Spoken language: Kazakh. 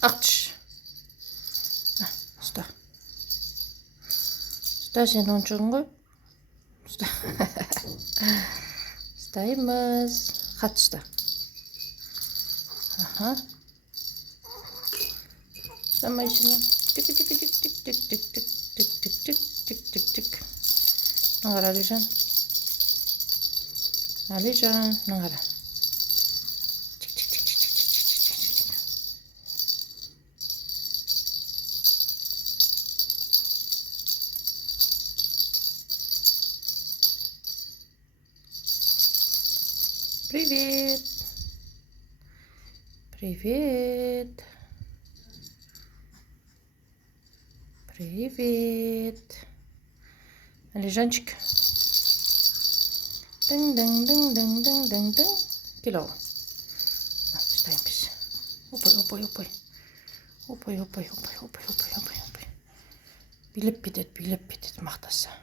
Ақтыш. Ұста. Ұста, сен ойыншығың ғой. Ұста. Ұстаймыз. Хат ұста. Аха. Ұстамайсың. Тік. Нағар, Алижан. Алижан, нағар. Привет. Привет. Привет. Алижанчик. Дың. Келу. Ұстайын біз. Опай. Билеп кетеді мақтаса.